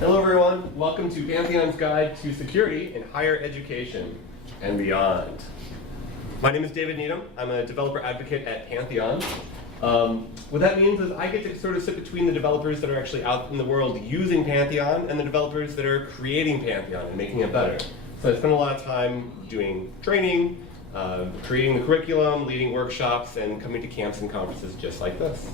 Hello everyone, welcome to Pantheon's Guide to Security in Higher Education and Beyond. My name is David Needham. I'm a developer advocate at Pantheon. What that means is I get to sort of sit between the developers that are actually out in the world using Pantheon and the developers that are creating Pantheon and making it better. So I spend a lot of time doing training, creating the curriculum, leading workshops, and coming to camps and conferences just like this.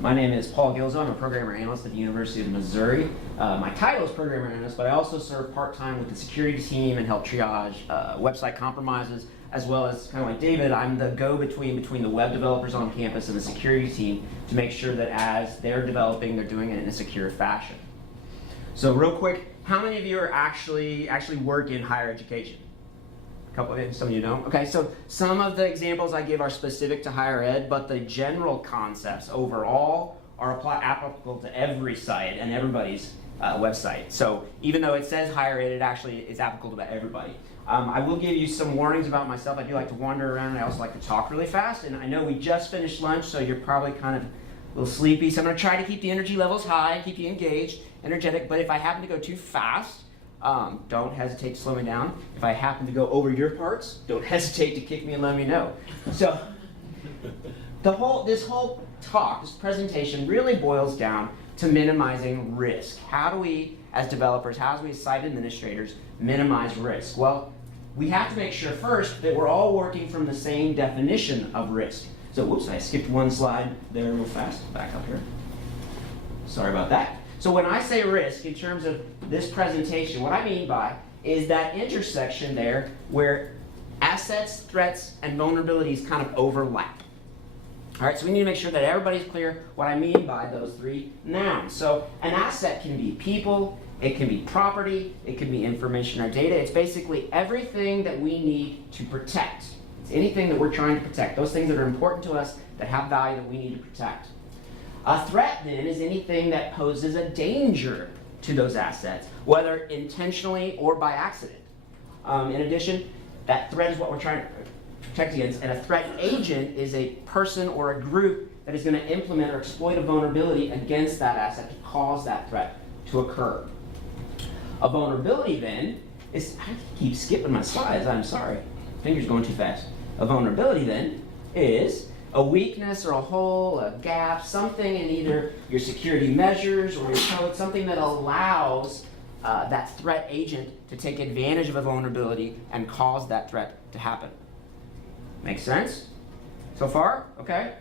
My name is Paul Gilzow. I'm a programmer analyst at the University of Missouri. My title is programmer analyst, but I also serve part-time with the security team and help triage website compromises, as well as, kind of like David, I'm the go-between between the web developers on campus and the security team to make sure that as they're developing, they're doing it in a secure fashion. So real quick, how many of you are actually work in higher education? A couple of you, some of you don't. Okay, so some of the examples I give are specific to higher ed, but the general concepts overall are applicable to every site and everybody's website. So even though it says higher ed, it actually is applicable to everybody. I will give you some warnings about myself. I do like to wander around, and I also like to talk really fast. And I know we just finished lunch, so you're probably kind of a little sleepy. So I'm going to try to keep the energy levels high, keep you engaged, energetic. But if I happen to go too fast, don't hesitate to slow me down. If I happen to go over your parts, don't hesitate to kick me and let me know. So this whole talk, this presentation really boils down to minimizing risk. How do we, as developers, how do we as site administrators minimize risk? Well, we have to make sure first that we're all working from the same definition of risk. So, whoops, I skipped one slide there real fast. Back up here. Sorry about that. So when I say risk, in terms of this presentation, what I mean by is that intersection there where assets, threats, and vulnerabilities kind of overlap. All right, so we need to make sure that everybody's clear what I mean by those three nouns. So an asset can be people, it can be property, it can be information or data. It's basically everything that we need to protect. It's anything that we're trying to protect, those things that are important to us that have value that we need to protect. A threat, then, is anything that poses a danger to those assets, whether intentionally or by accident. In addition, that threat is what we're trying to protect against, and a threat agent is a person or a group that is going to implement or exploit a vulnerability against that asset to cause that threat to occur. A vulnerability, then, is, I keep skipping my slides, I'm sorry, fingers going too fast. A vulnerability, then, is a weakness or a hole, a gap, something in either your security measures or your code, something that allows that threat agent to take advantage of a vulnerability and cause that threat to happen. Make sense? So far? Okay?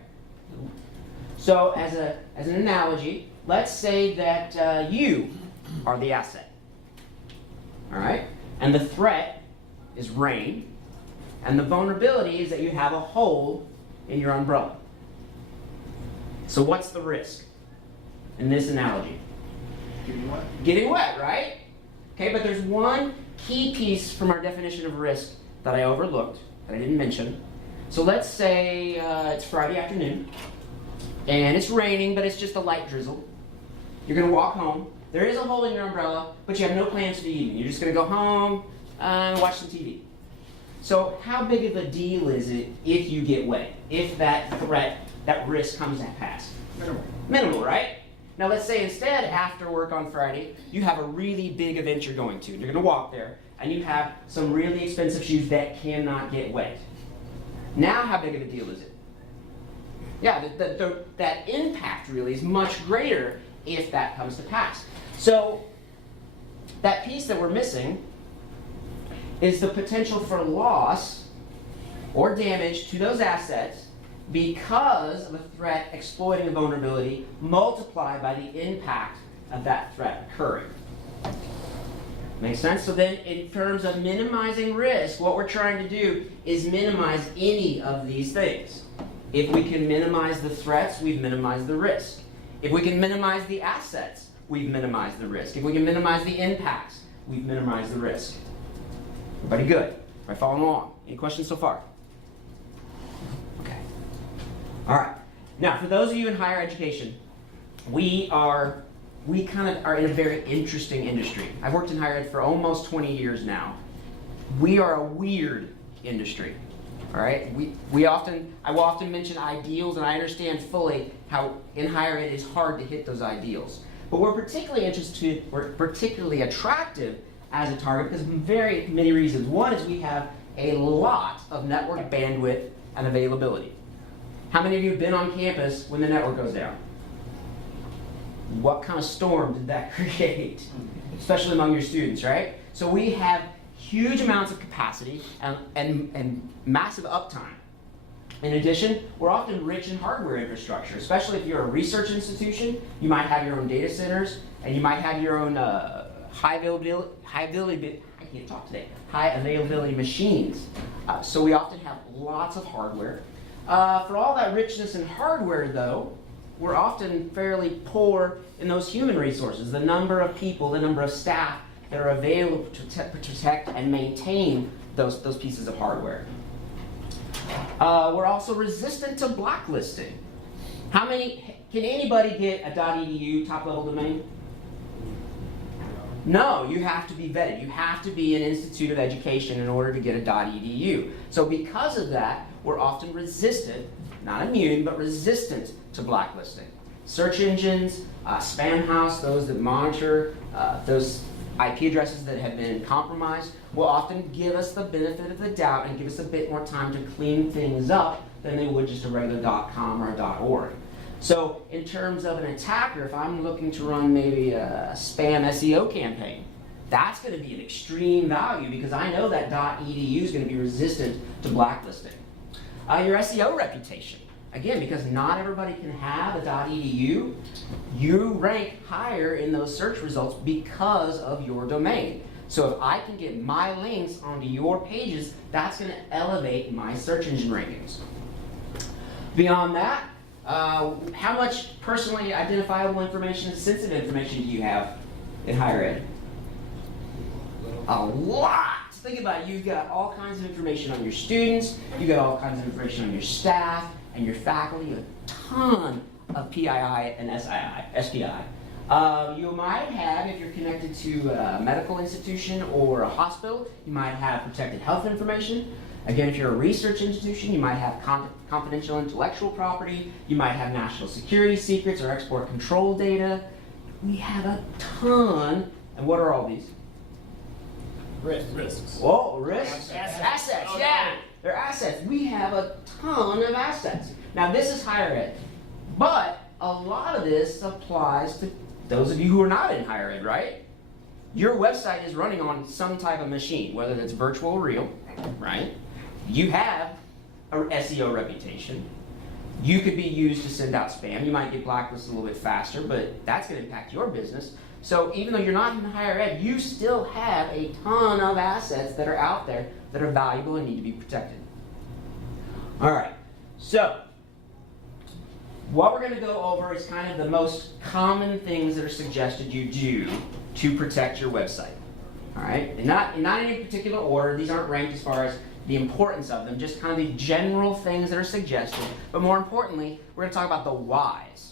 So as an analogy, let's say that you are the asset. All right? And the threat is rain, and the vulnerability is that you have a hole in your umbrella. So what's the risk in this analogy? Getting wet. Getting wet, right? Okay, but there's one key piece from our definition of risk that I overlooked, that I didn't mention. So let's say it's Friday afternoon, and it's raining, but it's just a light drizzle. You're going to walk home. There is a hole in your umbrella, but you have no plans for the evening. You're just going to go home and watch some TV. So how big of a deal is it if you get wet, if that threat, that risk comes to pass? Minimal. Minimal, right? Now let's say instead, after work on Friday, you have a really big event you're going to. You're going to walk there, and you have some really expensive shoes that cannot get wet. Now how big of a deal is it? Yeah, that impact really is much greater if that comes to pass. So that piece that we're missing is the potential for loss or damage to those assets because of a threat exploiting a vulnerability multiplied by the impact of that threat occurring. Make sense? So then in terms of minimizing risk, what we're trying to do is minimize any of these things. If we can minimize the threats, we've minimized the risk. If we can minimize the assets, we've minimized the risk. If we can minimize the impacts, we've minimized the risk. Everybody good? Right, following along. Any questions so far? Okay. All right. Now, for those of you in higher education, we kind of are in a very interesting industry. I've worked in higher ed for almost 20 years now. We are a weird industry. All right. I will often mention ideals, and I understand fully how in higher ed it's hard to hit those ideals. But we're particularly attractive as a target because of very many reasons. One is we have a lot of network bandwidth and availability. How many of you have been on campus when the network goes down? What kind of storm did that create? Especially among your students, right? So we have huge amounts of capacity and massive uptime. In addition, we're often rich in hardware infrastructure, especially if you're a research institution. You might have your own data centers, and you might have your own high availability machines. So we often have lots of hardware. For all that richness in hardware, though, we're often fairly poor in those human resources, the number of people, the number of staff that are available to protect and maintain those pieces of hardware. We're also resistant to blacklisting. Can anybody get a .edu top-level domain? No, you have to be vetted. You have to be an institute of education in order to get a .edu. So because of that, we're often resistant, not immune, but resistant to blacklisting. Search engines, spam house, those that monitor those IP addresses that have been compromised, will often give us the benefit of the doubt and give us a bit more time to clean things up than they would just a regular .com or a .org. So in terms of an attacker, if I'm looking to run maybe a spam SEO campaign, that's going to be an extreme value because I know that .edu is going to be resistant to blacklisting. Your SEO reputation. Again, because not everybody can have a .edu, you rank higher in those search results because of your domain. So if I can get my links onto your pages, that's going to elevate my search engine rankings. Beyond that, how much personally identifiable information and sensitive information do you have in higher ed? A lot. Think about it. You've got all kinds of information on your students, you've got all kinds of information on your staff and your faculty, a ton of PII and SPI. You might have, if you're connected to a medical institution or a hospital, you might have protected health information. Again, if you're a research institution, you might have confidential intellectual property, you might have national security secrets or export control data. We have a ton, and what are all these? Risks. Whoa, risks? Assets, yeah. They're assets. We have a ton of assets. Now, this is higher ed, but a lot of this applies to those of you who are not in higher ed, right? Your website is running on some type of machine, whether it's virtual or real, right? You have an SEO reputation. You could be used to send out spam. You might get blacklisted a little bit faster, but that's going to impact your business. So even though you're not in higher ed, you still have a ton of assets that are out there that are valuable and need to be protected. All right, so what we're going to go over is kind of the most common things that are suggested you do to protect your website. All right, and not in any particular order. These aren't ranked as far as the importance of them, just kind of the general things that are suggested. But more importantly, we're going to talk about the whys.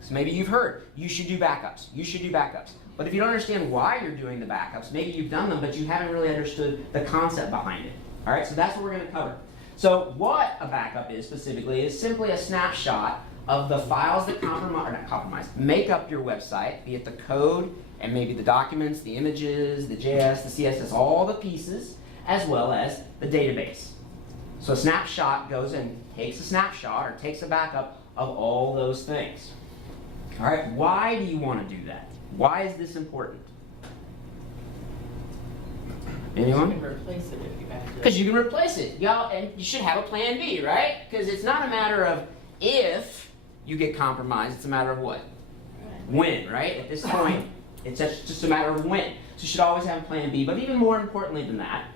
So maybe you've heard, you should do backups, you should do backups. But if you don't understand why you're doing the backups, maybe you've done them, but you haven't really understood the concept behind it. All right, so that's what we're going to cover. So what a backup is specifically is simply a snapshot of the files that make up your website, be it the code and maybe the documents, the images, the JS, the CSS, all the pieces, as well as the database. So a snapshot goes and takes a snapshot or takes a backup of all those things. All right, why do you want to do that? Why is this important? Anyone? You can replace it if you have to. Because you can replace it. Y'all, and you should have a plan B, right? Because it's not a matter of if you get compromised, it's a matter of what? When, right? At this point, it's just a matter of when. So you should always have a plan B. But even more importantly than that,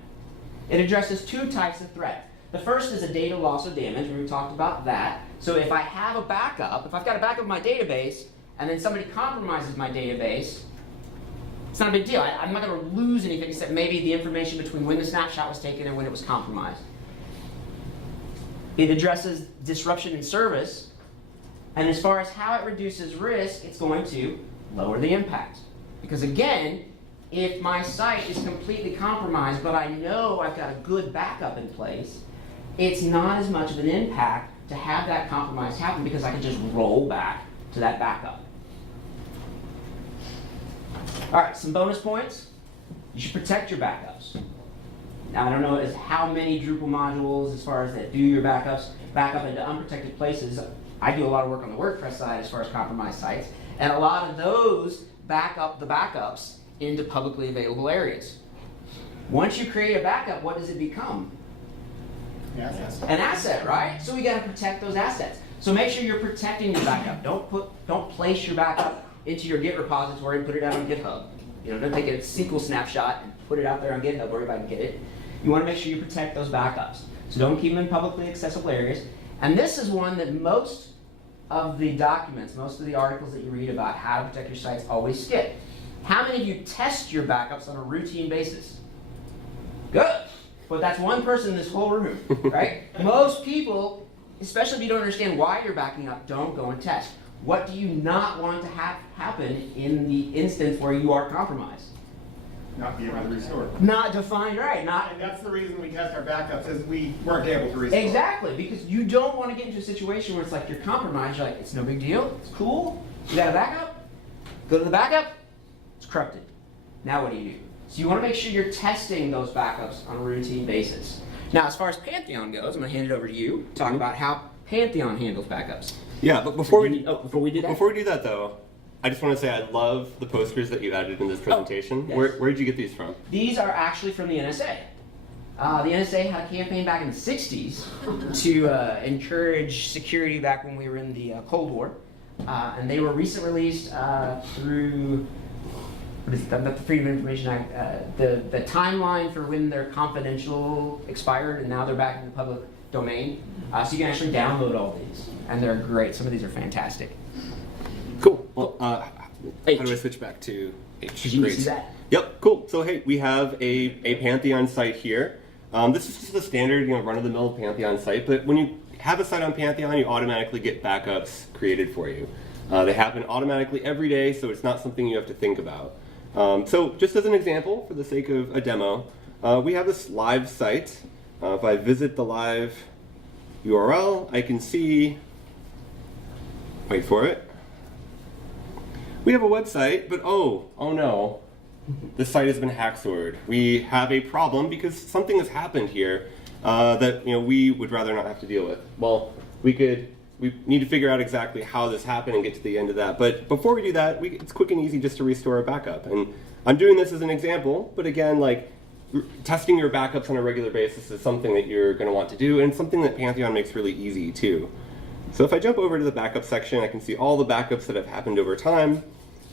it addresses two types of threat. The first is a data loss or damage, and we talked about that. So if I have a backup, if I've got a backup of my database, and then somebody compromises my database, it's not a big deal. I'm not going to lose anything except maybe the information between when the snapshot was taken and when it was compromised. It addresses disruption in service, and as far as how it reduces risk, it's going to lower the impact. Because again, if my site is completely compromised, but I know I've got a good backup in place, it's not as much of an impact to have that compromise happen because I can just roll back to that backup. All right, some bonus points. You should protect your backups. Now, I don't know how many Drupal modules as far as that do your backups, backup into unprotected places. I do a lot of work on the WordPress side as far as compromised sites, and a lot of those back up the backups into publicly available areas. Once you create a backup, what does it become? An asset, right? So we got to protect those assets. So make sure you're protecting your backup. Don't place your backup into your Git repository and put it out on GitHub. You know, don't take a SQL snapshot and put it out there on GitHub where everybody can get it. You want to make sure you protect those backups. So don't keep them in publicly accessible areas. And this is one that most of the documents, most of the articles that you read about how to protect your sites always skip. How many of you test your backups on a routine basis? Good. But that's one person in this whole room, right? Most people, especially if you don't understand why you're backing up, don't go and test. What do you not want to have happen in the instance where you are compromised? Not be able to restore. Not defined right. Not And that's the reason we test our backups, is we weren't able to restore. exactly, because you don't want to get into a situation where it's like you're compromised. You're like, it's no big deal. It's cool. You got a backup. Go to the backup. It's corrupted. Now what do you do? So you want to make sure you're testing those backups on a routine basis. Now, as far as Pantheon goes, I'm going to hand it over to you. Talk about how Pantheon handles backups. Yeah, but before we Before we do that, do that though, I just want to say I love the posters that you added in this presentation. yes. Where did you get these from? these are actually from the NSA. The NSA had a campaign back in the 60s to encourage security back when we were in the Cold War. And they were recently released through not the Freedom of Information Act, the timeline for when their confidential expired, and now they're back in the public domain. So you can actually download all these, and they're great. Some of these are fantastic. Cool. Well, how H. do I switch back to H? Did you Great. see that? Yep, cool. So hey, we have a Pantheon site here. This is just a standard, run-of-the-mill Pantheon site, but when you have a site on Pantheon, you automatically get backups created for you. They happen automatically every day, so it's not something you have to think about. So just as an example, for the sake of a demo, we have this live site. If I visit the live URL, I can see, wait for it. We have a website, but oh no, the site has been hacksorted. We have a problem because something has happened here that we would rather not have to deal with. Well, we need to figure out exactly how this happened and get to the end of that. But before we do that, it's quick and easy just to restore a backup. And I'm doing this as an example, but again, testing your backups on a regular basis is something that you're going to want to do, and something that Pantheon makes really easy too. So if I jump over to the backup section, I can see all the backups that have happened over time.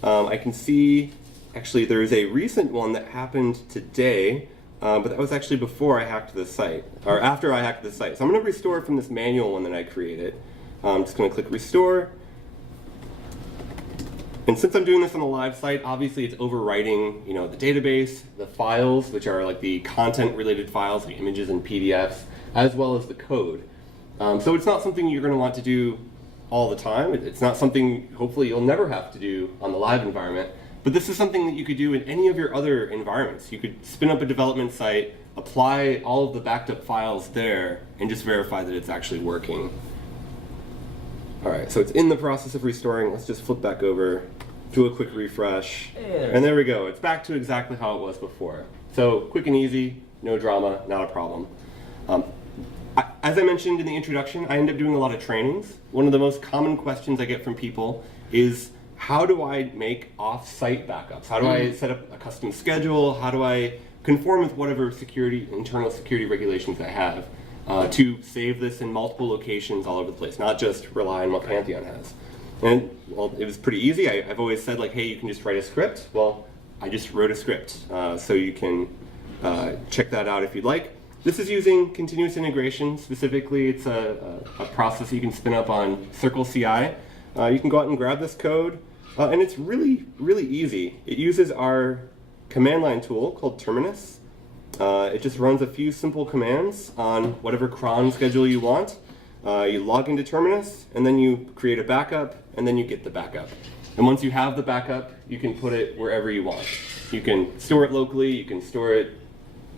I can see, actually, there is a recent one that happened today, but that was actually before I hacked the site, or after I hacked the site. So I'm going to restore from this manual one that I created. I'm just going to click restore. And since I'm doing this on the live site, obviously it's overwriting, the database, the files, which are like the content-related files, the images and PDFs, as well as the code. So it's not something you're going to want to do all the time. It's not something, hopefully, you'll never have to do on the live environment. But this is something that you could do in any of your other environments. You could spin up a development site, apply all of the backed up files there, and just verify that it's actually working. All right, so it's in the process of restoring. Let's just flip back over, do a quick refresh, and there we go. It's back to exactly how it was before. So quick and easy, no drama, not a problem. As I mentioned in the introduction, I end up doing a lot of trainings. One of the most common questions I get from people is, how do I make off-site backups? How do I set up a custom schedule? How do I conform with whatever internal security regulations I have to save this in multiple locations all over the place, not just rely on what Pantheon has? And, well, it was pretty easy. I've always said, hey, you can just write a script. Well, I just wrote a script, so you can check that out if you'd like. This is using continuous integration. Specifically, it's a process you can spin up on Circle CI. You can go out and grab this code, and it's really, really easy. It uses our command line tool called Terminus. It just runs a few simple commands on whatever cron schedule you want. You log into Terminus, and then you create a backup, and then you get the backup. And once you have the backup, you can put it wherever you want. You can store it locally, you can store it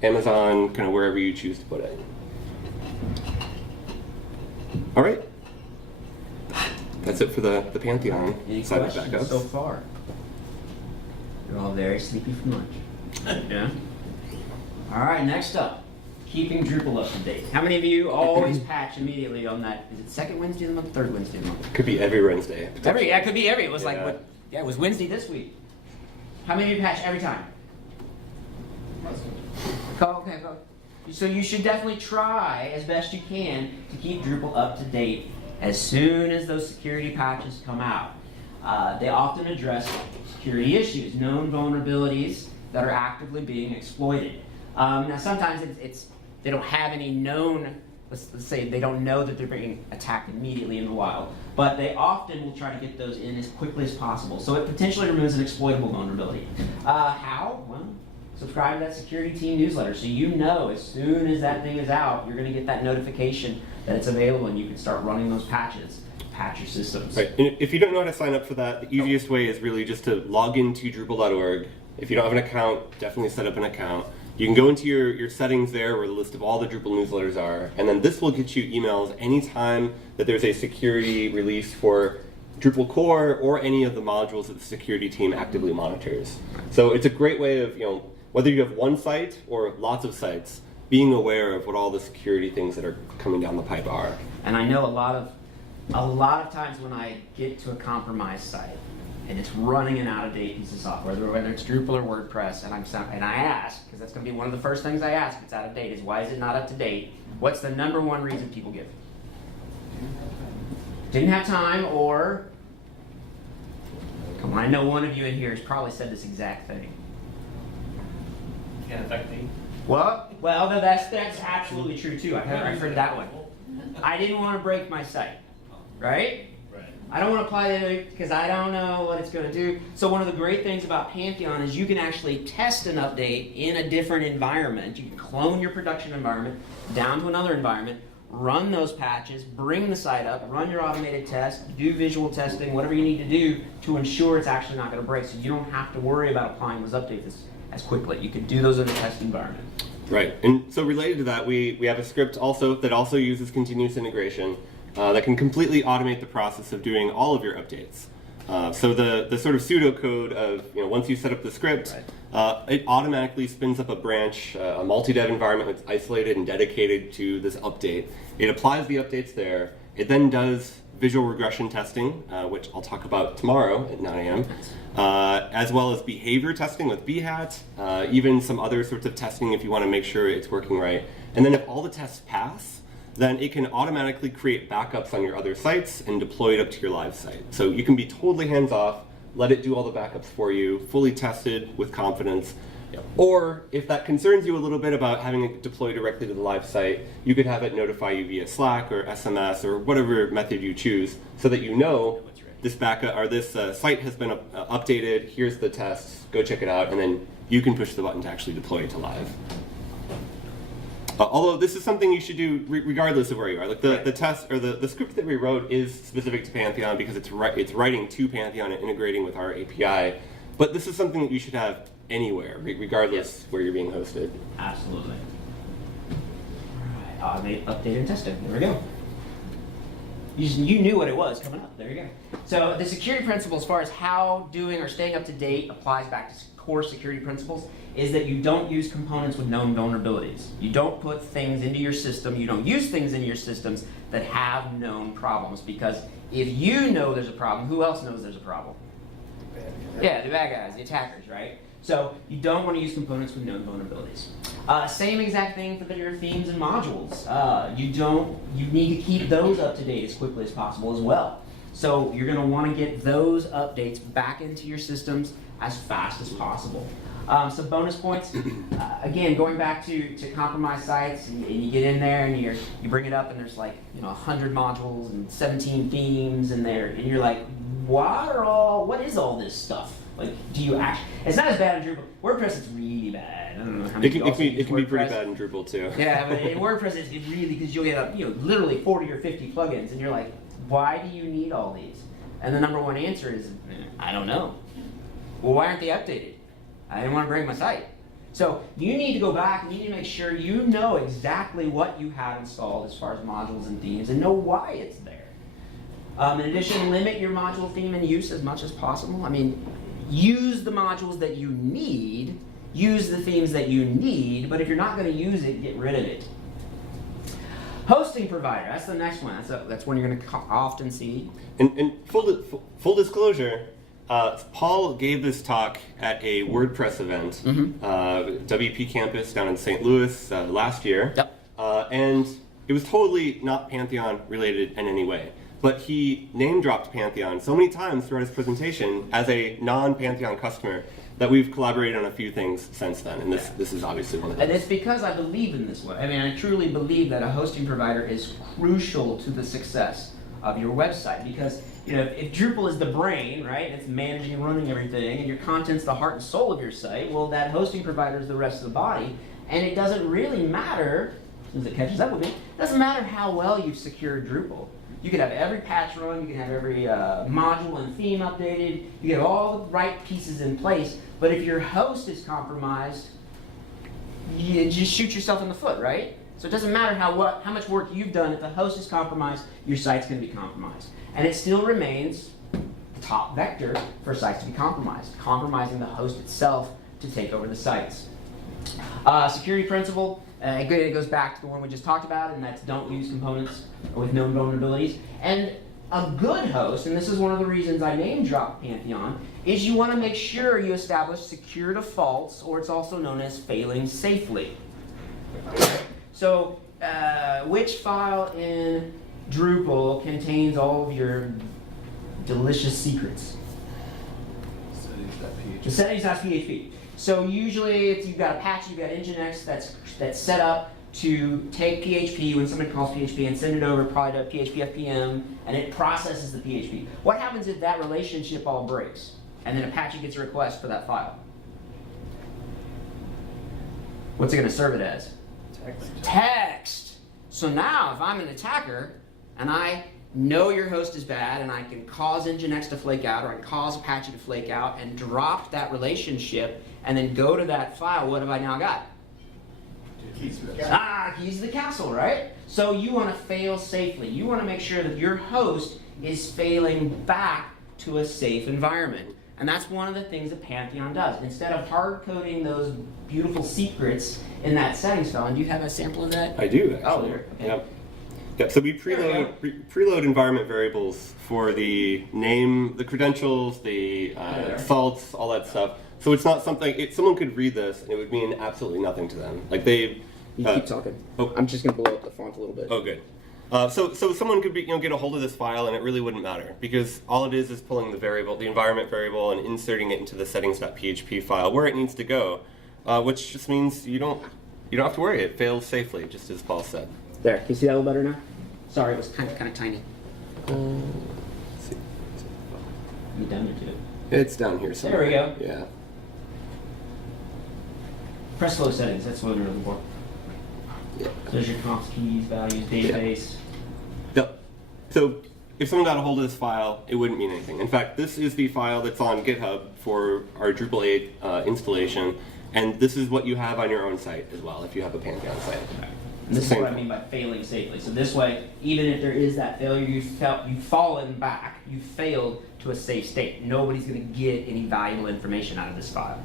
Amazon, kind of wherever you choose to put it. All right. That's it for the Pantheon Any side of questions backups. so far? You're all very sleepy from lunch. Yeah. All right, next up, keeping Drupal up to date. How many of you always patch immediately on that? Is it second Wednesday of the month, third Wednesday of the month? Could be every Wednesday. Yeah, it could be every. It was like, Yeah. what? Yeah, it was Wednesday this week. How many of you patch every time? Okay. So you should definitely try as best you can to keep Drupal up to date as soon as those security patches come out. They often address security issues, known vulnerabilities that are actively being exploited. Now sometimes they don't have any known, let's say they don't know that they're being attacked immediately in the wild, but they often will try to get those in as quickly as possible. So it potentially removes an exploitable vulnerability. How? Well, subscribe to that security team newsletter so you know as soon as that thing is out, you're going to get that notification that it's available and you can start running those patches, patch your systems. Right. And if you don't know how to sign up for that, the easiest way is really just to log into Drupal.org. If you don't have an account, definitely set up an account. You can go into your settings there where the list of all the Drupal newsletters are, and then this will get you emails anytime that there's a security release for Drupal core or any of the modules that the security team actively monitors. So it's a great way of, whether you have one site or lots of sites, being aware of what all the security things that are coming down the pipe are. And I know a lot of times when I get to a compromised site and it's running an out-of-date piece of software, whether it's Drupal or WordPress, and I ask, because that's going to be one of the first things I ask if it's out of date, is why is it not up to date? What's the number one reason people give? Didn't have time, or, come on, I know one of you in here has probably said this exact thing. Can't affect me. Well, no, that's absolutely true too. I've heard that one. I didn't want to break my site, right? Right. I don't want to apply it because I don't know what it's going to do. So one of the great things about Pantheon is you can actually test an update in a different environment. You can clone your production environment down to another environment, run those patches, bring the site up, run your automated test, do visual testing, whatever you need to do to ensure it's actually not going to break. So you don't have to worry about applying those updates as quickly. You can do those in a test environment. Right, and so related to that, we have a script that also uses continuous integration that can completely automate the process of doing all of your updates. So the sort of pseudocode of, once you set up the script, it automatically spins up a branch, a multi-dev environment that's isolated and dedicated to this update. It applies the updates there. It then does visual regression testing, which I'll talk about tomorrow at 9 a.m., as well as behavior testing with Bhat, even some other sorts of testing if you want to make sure it's working right. And then if all the tests pass, then it can automatically create backups on your other sites and deploy it up to your live site. So you can be totally hands-off, let it do all the backups for you, fully tested with confidence. Or if that concerns you a little bit about having it deploy directly to the live site, you could have it notify you via Slack or SMS or whatever method you choose so that you know this backup or this site has been updated, here's the tests, go check it out, and then you can push the button to actually deploy it to live. Although this is something you should do regardless of where you are. Like the test or the script that we wrote is specific to Pantheon because it's writing to Pantheon and integrating with our API. But this is something that you should have anywhere, regardless where you're being hosted. Absolutely. All right, automate, update, and testing. There we go. You knew what it was coming up. There you go. So the security principle, as far as how doing or staying up to date applies back to core security principles, is that you don't use components with known vulnerabilities. You don't put things into your system, you don't use things in your systems that have known problems, because if you know there's a problem, who else knows there's a problem? Yeah, the bad guys, the attackers, right? So you don't want to use components with known vulnerabilities. Same exact thing for your themes and modules. You need to keep those up to date as quickly as possible as well. So you're going to want to get those updates back into your systems as fast as possible. Some bonus points. Again, going back to compromised sites, and you get in there and you bring it up, and there's like 100 modules and 17 themes in there, and you're like, what is all this stuff? Like, do you actually? It's not as bad in Drupal. WordPress is really bad. I don't know how many it can be pretty bad in Drupal too. Yeah, but in WordPress it's really, because you'll get literally 40 or 50 plugins, and you're like, why do you need all these? And the number one answer is, I don't know. Well, why aren't they updated? I didn't want to break my site. So you need to go back and you need to make sure you know exactly what you have installed as far as modules and themes and know why it's there. In addition, limit your module theme and use as much as possible. I mean, use the modules that you need, use the themes that you need, but if you're not going to use it, get rid of it. Hosting provider, that's the next one. That's one you're going to often see. And full disclosure, Paul gave this talk at a WordPress event, WP Campus down in St. Louis last year. Yep. And it was totally not Pantheon related in any way. But he name dropped Pantheon so many times throughout his presentation as a non-Pantheon customer that we've collaborated on a few things since then, and this is obviously one of them. And it's because I believe in this way. I mean, I truly believe that a hosting provider is crucial to the success of your website, because if Drupal is the brain, right, it's managing and running everything, and your content's the heart and soul of your site, well, that hosting provider is the rest of the body, and it doesn't really matter, as it catches up with me, it doesn't matter how well you've secured Drupal. You can have every patch run, you can have every module and theme updated, you get all the right pieces in place, but if your host is compromised, you just shoot yourself in the foot, right? So it doesn't matter how much work you've done, if the host is compromised, your site's going to be compromised. And it still remains the top vector for sites to be compromised, compromising the host itself to take over the sites. Security principle, it goes back to the one we just talked about, and that's don't use components with known vulnerabilities. And a good host, and this is one of the reasons I name dropped Pantheon, is you want to make sure you establish secure defaults, or it's also known as failing safely. So, which file in Drupal contains all of your delicious secrets? Settings.php. The settings.php. So usually you've got Apache, you've got Nginx that's set up to take PHP when somebody calls PHP and send it over probably to PHP FPM, and it processes the PHP. What happens if that relationship all breaks and then Apache gets a request for that file? What's it going to serve it as? Text. So now if I'm an attacker and I know your host is bad and I can cause Nginx to flake out, or I can cause Apache to flake out and drop that relationship and then go to that file, what have I now got? Keys to the castle. Keys to the castle, right? So you want to fail safely. You want to make sure that your host is failing back to a safe environment. And that's one of the things that Pantheon does. Instead of hard-coding those beautiful secrets in that settings file, and do you have a sample of that? I do, actually. Oh, there. Okay. Yep. Yep. So we preload environment variables for the name, the credentials, the salts, all that stuff. So it's not something, someone could read this and it would mean absolutely nothing to them. Like You keep talking. Oh. I'm just going to blow up the font a little bit. Oh, good. So someone could get a hold of this file and it really wouldn't matter, because all it is pulling the variable, the environment variable, and inserting it into the settings.php file where it needs to go, which just means you don't have to worry. It fails safely, just as Paul said. There. Can you see that a little better now? Sorry, it was kind of tiny. Let's see. You down there too. It's down here somewhere. There we go. Yeah. Press flow settings. That's what we're looking for. Yeah. There's your comps, keys, values, database. Yep. So if someone got a hold of this file, it wouldn't mean anything. In fact, this is the file that's on GitHub for our Drupal 8 installation, and this is what you have on your own site as well if you have a Pantheon site. And this is what I mean by failing safely. So this way, even if there is that failure, you've fallen back, you've failed to a safe state. Nobody's going to get any valuable information out of this file.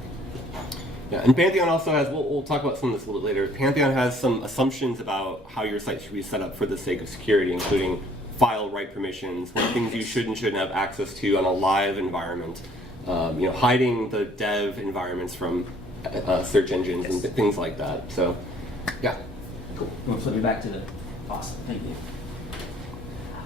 Yeah, and Pantheon also has, we'll talk about some of this a little bit later, Pantheon has some assumptions about how your site should be set up for the sake of security, including file write permissions, what things you should and shouldn't have access to on a live environment, hiding the dev environments from search engines and things like that. So, yeah. Cool. You want to flip me back to the awesome. Thank you.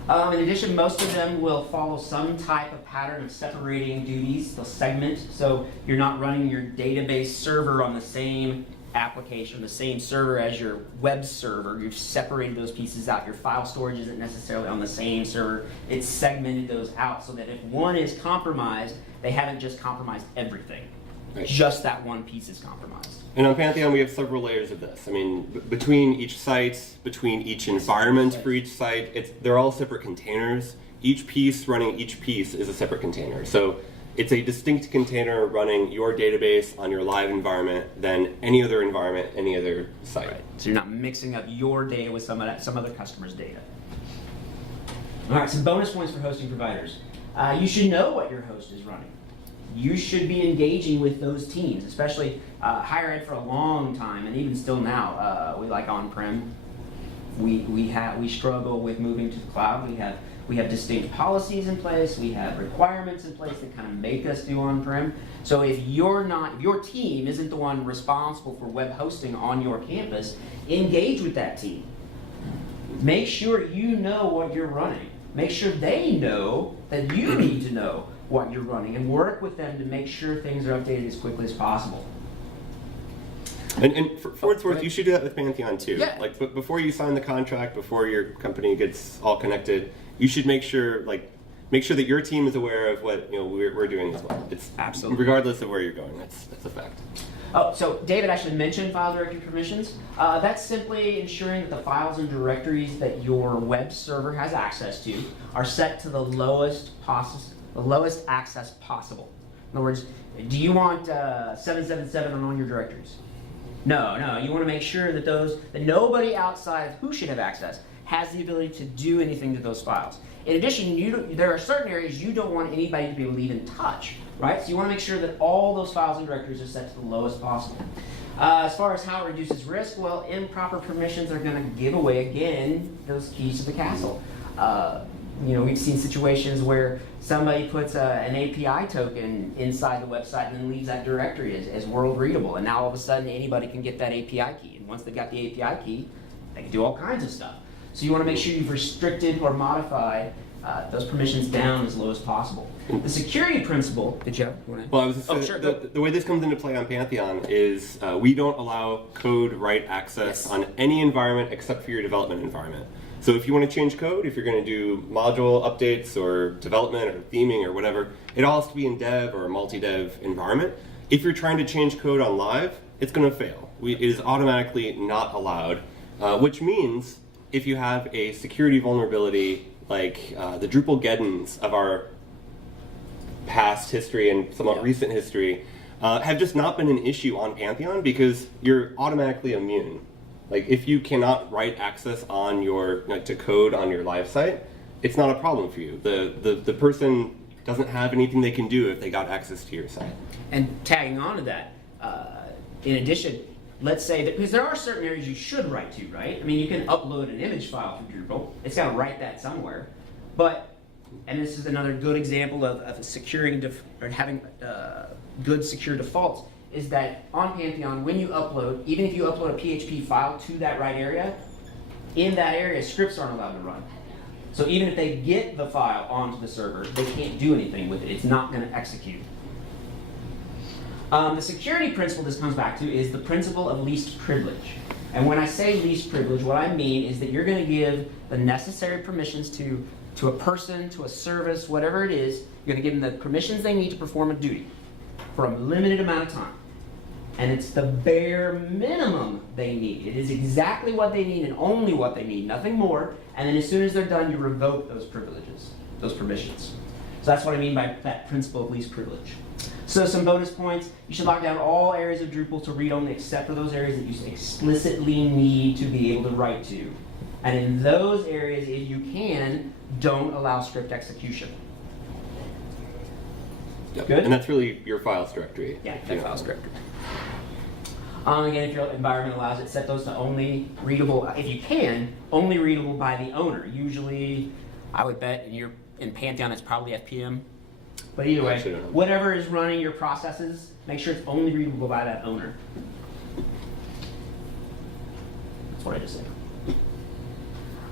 In addition, most of them will follow some type of pattern of separating duties. They'll segment, so you're not running your database server on the same application, the same server as your web server. You've separated those pieces out. Your file storage isn't necessarily on the same server. It's segmented those out so that if one is compromised, they haven't just compromised everything. Right. Just that one piece is compromised. And on Pantheon, we have several layers of this. I mean, between each site, between each environment for each site, they're all separate containers. Each piece running each piece is a separate container. So it's a distinct container running your database on your live environment than any other environment, any other site. Right. So you're not mixing up your data with some other customer's data. All right, some bonus points for hosting providers. You should know what your host is running. you should be engaging with those teams, especially higher ed for a long time, and even still now. We like on-prem. We struggle with moving to the cloud. We have distinct policies in place. We have requirements in place that kind of make us do on-prem. So if your team isn't the one responsible for web hosting on your campus, engage with that team. Make sure you know what you're running. Make sure they know that you need to know what you're running, and work with them to make sure things are updated as quickly as possible. And for what it's worth, you should do that with Pantheon too. Yeah. Like before you sign the contract, before your company gets all connected, you should make sure that your team is aware of what we're doing as well. It's Absolutely. regardless of where you're going. That's a fact. Oh, so David actually mentioned file directory permissions. That's simply ensuring that the files and directories that your web server has access to are set to the lowest access possible. In other words, do you want 777 on all your directories? No. You want to make sure that nobody outside of who should have access has the ability to do anything to those files. In addition, there are certain areas you don't want anybody to be able to even touch, right? So you want to make sure that all those files and directories are set to the lowest possible. As far as how it reduces risk, well, improper permissions are going to give away, again, those keys to the castle. We've seen situations where somebody puts an API token inside the website and then leaves that directory as world readable, and now all of a sudden anybody can get that API key. And once they've got the API key, they can do all kinds of stuff. So you want to make sure you've restricted or modified those permissions down as low as possible. The security principle. Did you want to? Well, I was just sure. the way this comes into play on Pantheon is we don't allow code write access on any environment except for your development environment. So if you want to change code, if you're going to do module updates or development or theming or whatever, it all has to be in dev or a multi-dev environment. If you're trying to change code on live, it's going to fail. It is automatically not allowed, which means if you have a security vulnerability like the Drupal geddons of our past history and somewhat recent history have just not been an issue on Pantheon because you're automatically immune. Like if you cannot write access on to code on your live site, it's not a problem for you. The person doesn't have anything they can do if they got access to your site. And tagging on to that, in addition, let's say that, because there are certain areas you should write to, right? I mean, you can upload an image file from Drupal. It's got to write that somewhere. But, and this is another good example of securing or having good secure defaults, is that on Pantheon, when you upload, even if you upload a PHP file to that right area, in that area, scripts aren't allowed to run. So even if they get the file onto the server, they can't do anything with it. It's not going to execute. The security principle this comes back to is the principle of least privilege. And when I say least privilege, what I mean is that you're going to give the necessary permissions to a person, to a service, whatever it is. You're going to give them the permissions they need to perform a duty for a limited amount of time. And it's the bare minimum they need. It is exactly what they need and only what they need, nothing more. And then as soon as they're done, you revoke those privileges, those permissions. So that's what I mean by that principle of least privilege. So some bonus points. You should lock down all areas of Drupal to read only except for those areas that you explicitly need to be able to write to. And in those areas, if you can, don't allow script execution. Yep. Good? And that's really your files directory. Yeah, that files directory. Again, if your environment allows it, set those to only readable, if you can, only readable by the owner. Usually, I would bet in Pantheon it's probably FPM. But either way, whatever is running your processes, make sure it's only readable by that owner. That's what I just said.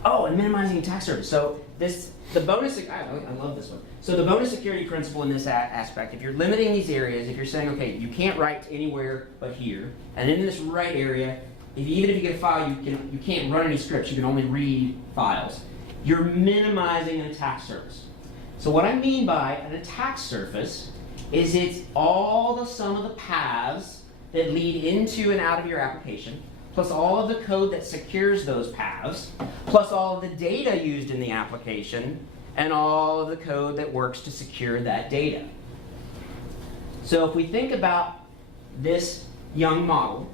Oh, and minimizing attack surface. So the bonus, I love this one. So the bonus security principle in this aspect, if you're limiting these areas, if you're saying, okay, you can't write anywhere but here, and in this right area, even if you get a file, you can't run any scripts, you can only read files, you're minimizing an attack surface. So what I mean by an attack surface is it's all the sum of the paths that lead into and out of your application, plus all of the code that secures those paths, plus all of the data used in the application, and all of the code that works to secure that data. So if we think about this young model,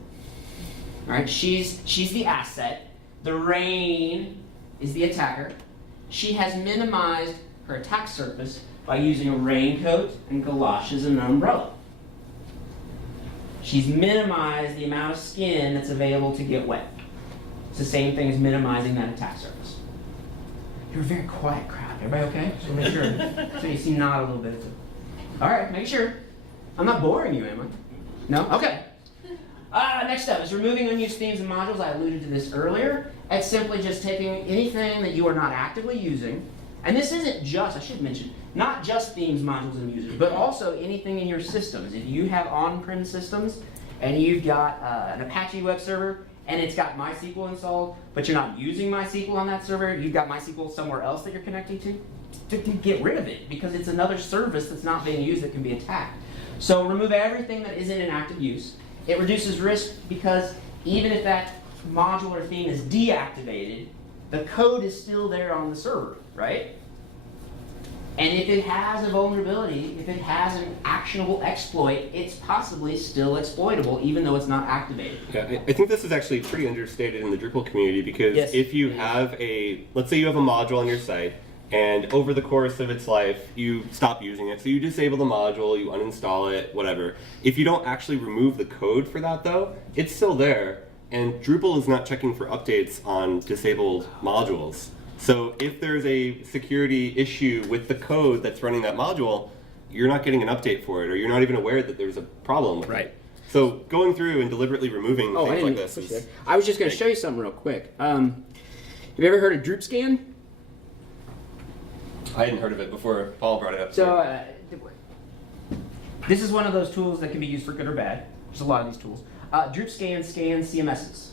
all right, she's the asset, the rain is the attacker. She has minimized her attack surface by using a raincoat and galoshes and an umbrella. She's minimized the amount of skin that's available to get wet. It's the same thing as minimizing that attack surface. You're a very quiet crowd. Everybody okay? Just want to make sure. So you see nod a little bit. All right, make sure. I'm not boring you, am I? No? Okay. Next up is removing unused themes and modules. I alluded to this earlier. It's simply just taking anything that you are not actively using. And this isn't just, I should mention, not just themes, modules, and users, but also anything in your systems. If you have on-prem systems and you've got an Apache web server and it's got MySQL installed, but you're not using MySQL on that server, you've got MySQL somewhere else that you're connecting to get rid of it because it's another service that's not being used that can be attacked. So remove everything that isn't in active use. It reduces risk because even if that module or theme is deactivated, the code is still there on the server, right? And if it has a vulnerability, if it has an actionable exploit, it's possibly still exploitable even though it's not activated. Yeah, I think this is actually pretty understated in the Drupal community because Yes. if you have let's say you have a module on your site and over the course of its life you stop using it, so you disable the module, you uninstall it, whatever. If you don't actually remove the code for that though, it's still there. And Drupal is not checking for updates on disabled modules. So if there's a security issue with the code that's running that module, you're not getting an update for it, or you're not even aware that there's a problem with it. So going through and deliberately removing things like this is... I was just going to show you something real quick. Have you ever heard of DrupScan? I hadn't heard of it before Paul brought it up. So this is one of those tools that can be used for good or bad. There's a lot of these tools. DrupScan scans CMSs.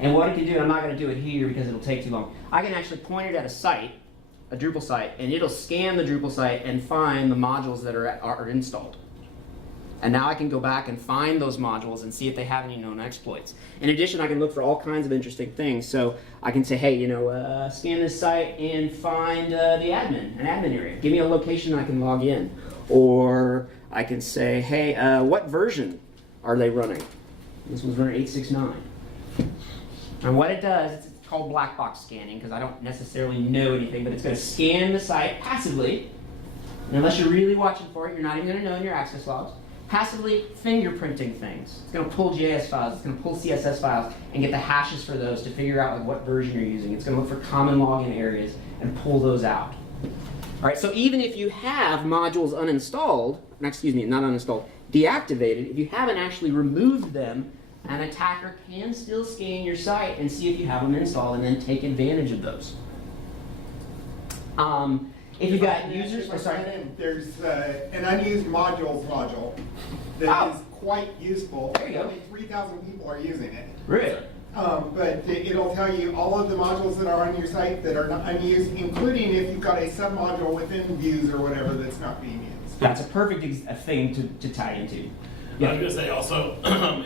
And what it can do, I'm not going to do it here because it'll take too long. I can actually point it at a site, a Drupal site, and it'll scan the Drupal site and find the modules that are installed. And now I can go back and find those modules and see if they have any known exploits. In addition, I can look for all kinds of interesting things. So I can say, hey, scan this site and find an admin area. Give me a location I can log in. Or I can say, hey, what version are they running? This one's running 869. And what it does, it's called black box scanning because I don't necessarily know anything, but it's going to scan the site passively. And unless you're really watching for it, you're not even going to know in your access logs. Passively fingerprinting things. It's going to pull JS files, it's going to pull CSS files, and get the hashes for those to figure out what version you're using. It's going to look for common login areas and pull those out. All right, so even if you have modules uninstalled, not uninstalled, deactivated, if you haven't actually removed them, an attacker can still scan your site and see if you have them installed and then take advantage of those. If you've got users, there's an unused modules module that is quite useful. There you go. Only 3,000 people are using it. Really? But it'll tell you all of the modules that are on your site that are not unused, including if you've got a submodule within views or whatever that's not being used. That's a perfect thing to tie into. Yeah. I was going to say also,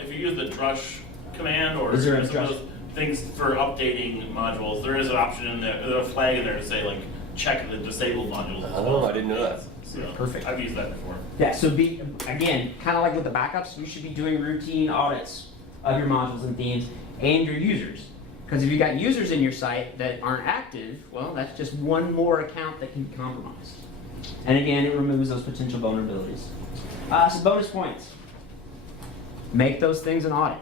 if you use the drush command or Is there a some of drush? those things for updating modules, there is an option in there, there's a flag in there to say like check the disabled modules. as well. Oh, I didn't know that. So, Perfect. I've used that before. Yeah, so again, kind of like with the backups, you should be doing routine audits of your modules and themes and your users. Because if you've got users in your site that aren't active, well, that's just one more account that can be compromised. And again, it removes those potential vulnerabilities. So bonus points. Make those things an audit.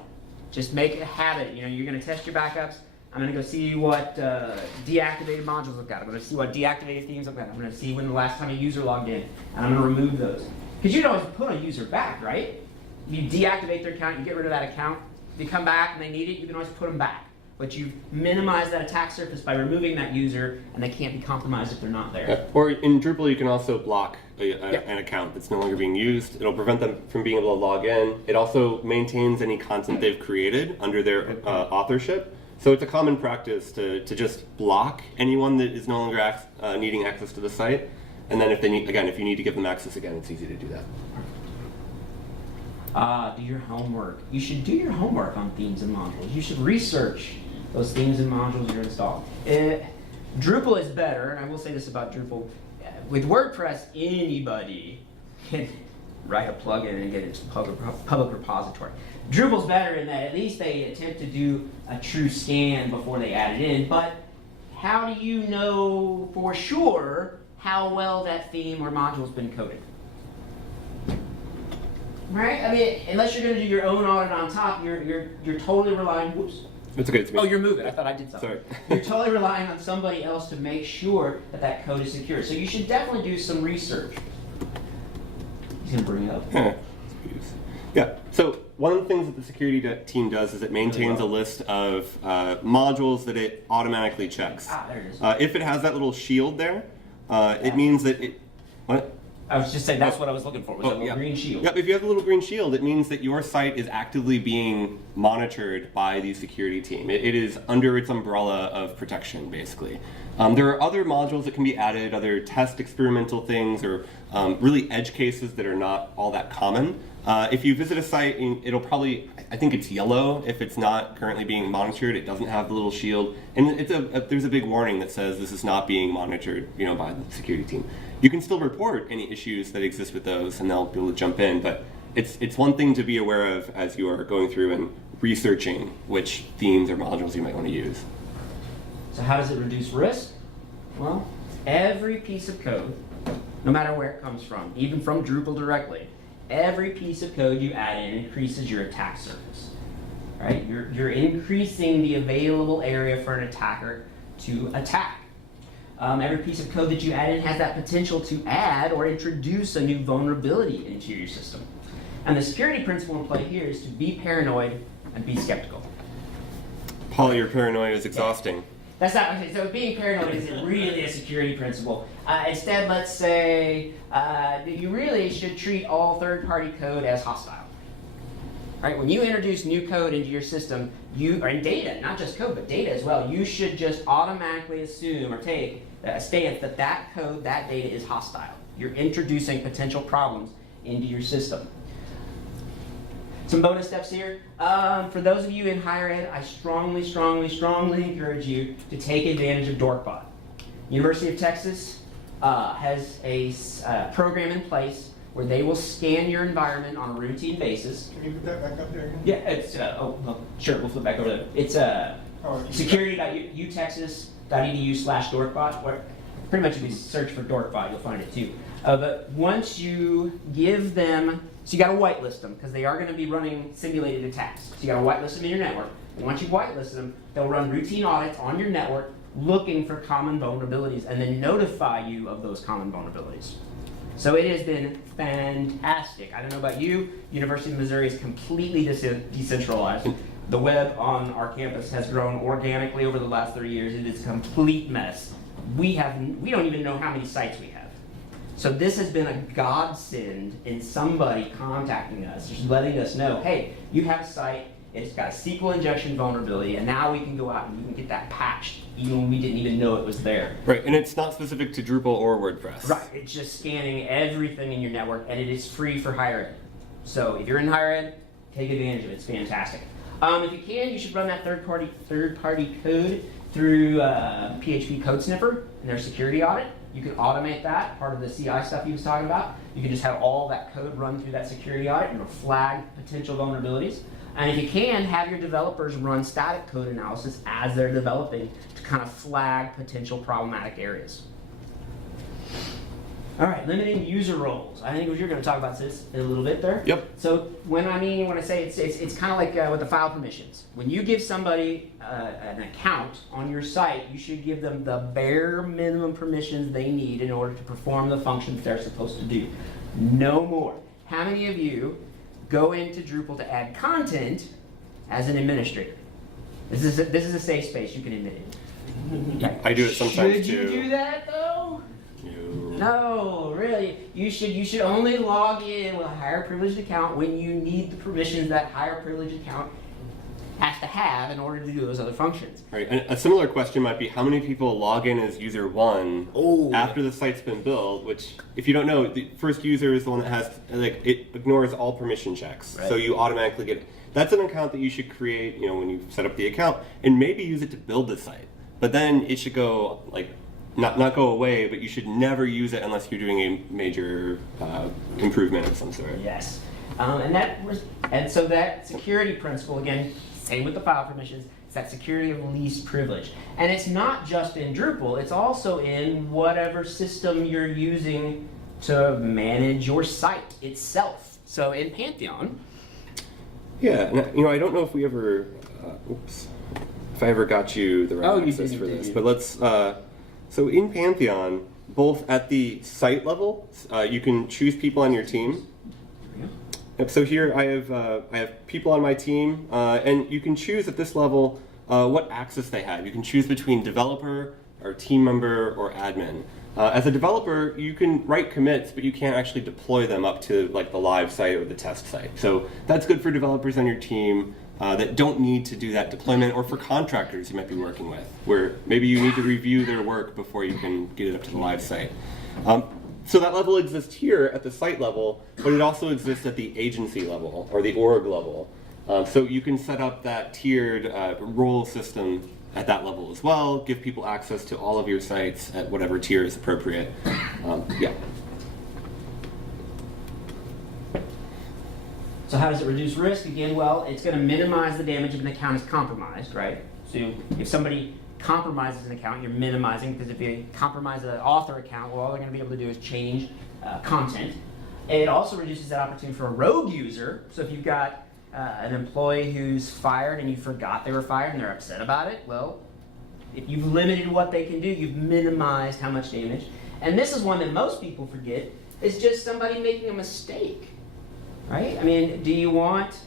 Just make it a habit. You're going to test your backups. I'm going to go see what deactivated modules I've got. I'm going to see what deactivated themes I've got. I'm going to see when the last time a user logged in, and I'm going to remove those. Because you can always put a user back, right? You deactivate their account, you get rid of that account. If they come back and they need it, you can always put them back. But you minimize that attack surface by removing that user, and they can't be compromised if they're not there. Or in Drupal, you can also block an account that's no longer being used. It'll prevent them from being able to log in. It also maintains any content they've created under their authorship. So it's a common practice to just block anyone that is no longer needing access to the site. And then if you need to give them access again, it's easy to do that. Do your homework. You should do your homework on themes and modules. You should research those themes and modules you're installing. Drupal is better, and I will say this about Drupal. With WordPress, anybody can write a plugin and get it to public repository. Drupal's better in that at least they attempt to do a true scan before they add it in, but how do you know for sure how well that theme or module's been coded. Right? I mean, unless you're going to do your own audit on top, you're totally relying. Whoops. It's okay. It's me. Oh, you're moving. I thought I did something. Sorry. You're totally relying on somebody else to make sure that that code is secure. So you should definitely do some research. He's going to bring it up. Yeah. So one of the things that the security team does is it maintains a list of modules that it automatically checks. There it is. If it has that little shield there, it means that it. What? I was just saying that's what I was looking for, was that little yeah. green shield. Yep, if you have the little green shield, it means that your site is actively being monitored by the security team. It is under its umbrella of protection, basically. There are other modules that can be added, other test experimental things, or really edge cases that are not all that common. If you visit a site, it'll probably, I think it's yellow if it's not currently being monitored. It doesn't have the little shield, and there's a big warning that says this is not being monitored, by the security team. You can still report any issues that exist with those, and they'll be able to jump in. But it's one thing to be aware of as you are going through and researching which themes or modules you might want to use. So how does it reduce risk? Well, every piece of code, no matter where it comes from, even from Drupal directly, every piece of code you add in increases your attack surface. Right? You're increasing the available area for an attacker to attack. Every piece of code that you add in has that potential to add or introduce a new vulnerability into your system. And the security principle in play here is to be paranoid and be skeptical. Paul, your paranoia is exhausting. That's not okay. So being paranoid isn't really a security principle. Instead, let's say that you really should treat all third-party code as hostile. Right? When you introduce new code into your system, or in data, not just code, but data as well, you should just automatically assume or take a stance that that code, that data is hostile. You're introducing potential problems into your system. Some bonus steps here. For those of you in higher ed, I strongly encourage you to take advantage of DorkBot. University of Texas has a program in place where they will scan your environment on a routine basis. Can you put that back up there again? Yeah, it's, sure, we'll flip back over there. It's security.utexas.edu/DorkBot, where pretty much if you search for DorkBot, you'll find it too. But once you give them, so you got to whitelist them, because they are going to be running simulated attacks. So you got to whitelist them in your network. And once you whitelist them, they'll run routine audits on your network looking for common vulnerabilities and then notify you of those common vulnerabilities. So it has been fantastic. I don't know about you, University of Missouri is completely decentralized. The web on our campus has grown organically over the last 30 years. It is a complete mess. We don't even know how many sites we have. So this has been a godsend in somebody contacting us, just letting us know, hey, you have a site, it's got a SQL injection vulnerability, and now we can go out and we can get that patched, even when we didn't even know it was there. Right, and it's not specific to Drupal or WordPress. Right, it's just scanning everything in your network, and it is free for higher ed. So if you're in higher ed, take advantage of it, it's fantastic. If you can, you should run that third-party code through PHP Code Sniffer and their security audit. You can automate that, part of the CI stuff he was talking about. You can just have all that code run through that security audit and it'll flag potential vulnerabilities. And if you can, have your developers run static code analysis as they're developing to kind of flag potential problematic areas. All right, limiting user roles. I think you're going to talk about this in a little bit there. Yep. So when I say it's kind of like with the file permissions. When you give somebody an account on your site, you should give them the bare minimum permissions they need in order to perform the functions they're supposed to do. No more. How many of you go into Drupal to add content as an administrator? This is a safe space. You can admit it. I do it sometimes Should you too. do that though? No, really. You should only log in with a higher privileged account when you need the permissions that higher privileged account has to have in order to do those other functions. Right. And a similar question might be, how many people log in as user one after the site's been built? Which, if you don't know, the first user is the one that has, it ignores all permission checks. Right. So you automatically get it. That's an account that you should create, when you set up the account, and maybe use it to build the site. But then it should go, not go away, but you should never use it unless you're doing a major improvement of some sort. Yes. And so that security principle, again, same with the file permissions, It's that security of least privilege. And it's not just in Drupal, it's also in whatever system you're using to manage your site itself. So in Pantheon. Yeah, and I don't know if we ever, if I ever got you the right you access did, for you this, did. but let's, so in Pantheon, both at the site level, you can choose people on your team. Yep, so here I have people on my team, and you can choose at this level what access they have. You can choose between developer, or team member, or admin. As a developer, you can write commits, but you can't actually deploy them up to like the live site or the test site. So that's good for developers on your team that don't need to do that deployment, or for contractors you might be working with, where maybe you need to review their work before you can get it up to the live site. So that level exists here at the site level, but it also exists at the agency level or the org level. So you can set up that tiered role system at that level as well, give people access to all of your sites at whatever tier is appropriate. Yeah. So how does it reduce risk? Again, well, it's going to minimize the damage if an account is compromised, right? So if somebody compromises an account, you're minimizing, because if you compromise an author account, well, all they're going to be able to do is change content. And it also reduces that opportunity for a rogue user. So if you've got an employee who's fired and you forgot they were fired and they're upset about it, well, if you've limited what they can do, you've minimized how much damage. And this is one that most people forget, is just somebody making a mistake, right? I mean, do you want